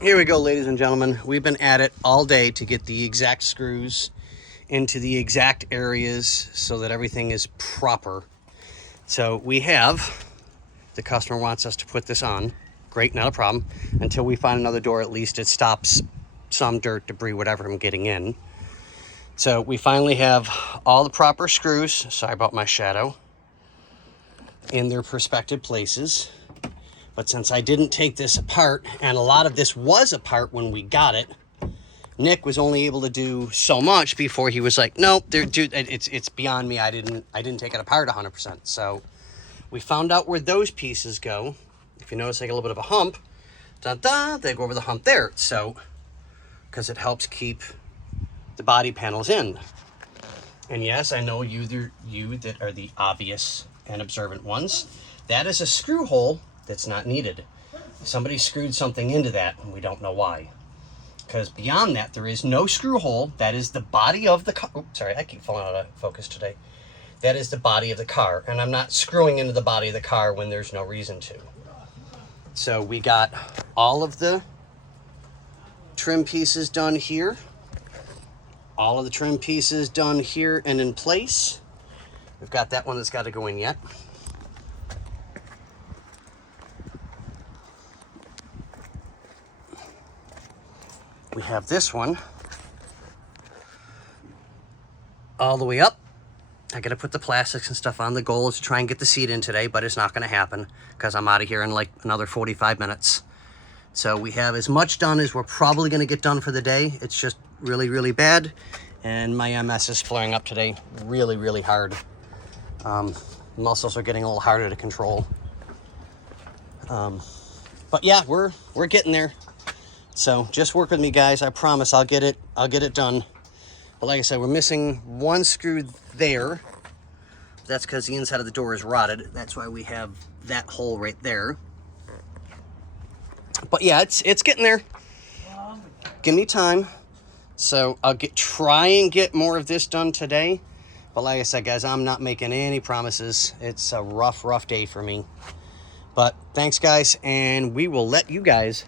Here we go, ladies and gentlemen. We've been at it all day to get the exact screws into the exact areas so that everything is proper. So we have, the customer wants us to put this on. Great, not a problem. Until we find another door, at least it stops some dirt, debris, whatever from getting in. So we finally have all the proper screws, sorry about my shadow, in their respective places. But since I didn't take this apart, and a lot of this was apart when we got it, Nick was only able to do so much before he was like, "No, dude, it's beyond me. I didn't take it apart 100%." So we found out where those pieces go. If you notice, like a little bit of a hump, they go over the hump there. So because it helps keep the body panels in. And yes, I know you that are the obvious and observant ones. That is a screw hole that's not needed. Somebody screwed something into that and we don't know why. Because beyond that, there is no screw hole. That is the body of the car. Oh, sorry, I keep falling out of focus today. That is the body of the car. And I'm not screwing into the body of the car when there's no reason to. So we got all of the trim pieces done here. All of the trim pieces done here and in place. We've got that one that's got to go in yet. We have this one all the way up. I got to put the plastics and stuff on. The goal is to try and get the seat in today, but it's not going to happen because I'm out of here in like another 45 minutes. So we have as much done as we're probably going to get done for the day. It's just really, really bad. And my MS is flaring up today really, really hard. Muscles are getting a little harder to control. But yeah, we're getting there. So just work with me, guys. I promise I'll get it done. But like I said, we're missing one screw there. That's because the inside of the door is rotted. That's why we have that hole right there. But yeah, it's getting there. Give me time. So I'll try and get more of this done today. But like I said, guys, I'm not making any promises. It's a rough day for me. But thanks, guys, and we will let you guys